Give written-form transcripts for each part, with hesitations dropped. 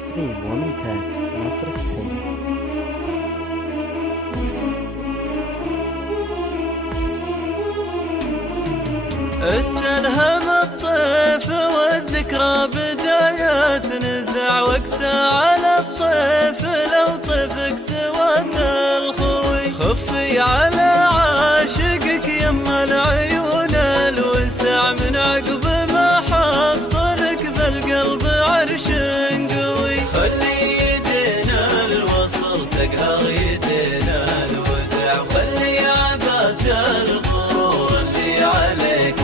تصميم ومونتاج ناصر السحيمي. استلهم الطيف والذكرى بدايات نزع وكسى على الطيف لو طيفك سوات الخوي خفي على عاشقك يما العيون الوسع من عقب ما حط لك في القلب عرش قوي خلي يدينا الوصل تقهر يدينا الوداع وخلي عبات الغرور اللي عليك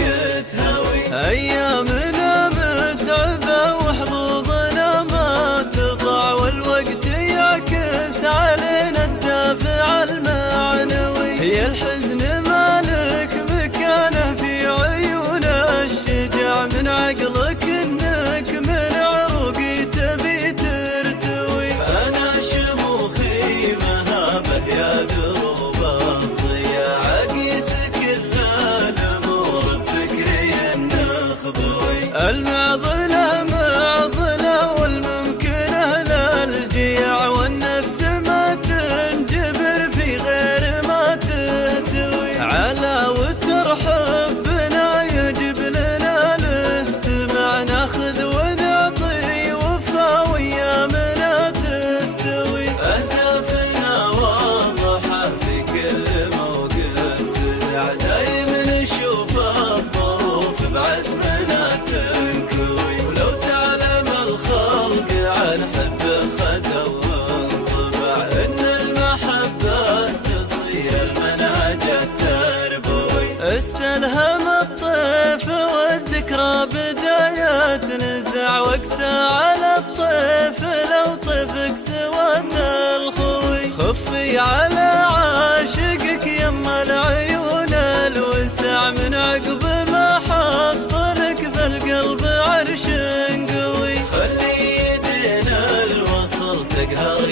أيامنا متعبة وحظوظنا ما تطع والوقت يعكس علينا الدافع المعنوي هي الحزن مالك مكانه في عيون الشجاع من عقلك إنك من عروقي تبي ترتوي أنا شموخي مهابه يا دروب الضياع أقيس كل الأمور بفكري المعضلة معضلة والممكنة للجياع والنفس ما تنجبر في غير ما تهتوي على وترحب بنا يجب لنا الاستماع ناخذ ونعطي وفا ويامنا تستوي أهدافنا واضحة في كل موقف تدع دايما نشوف الظروف بعزمنا تنكوي ولو تعلم الخلق عن حب خدوا انطبع ان المحبة تصير المنهج التربوي استلهم الطيف والذكرى بدايات نزع وكسى على الطيف لو طيفك سوات الخوي خفي على عاشقك يما العيون الوسع من عقب ما حط لك في القلب عرش قوي خلي يدينا الوصل تقهر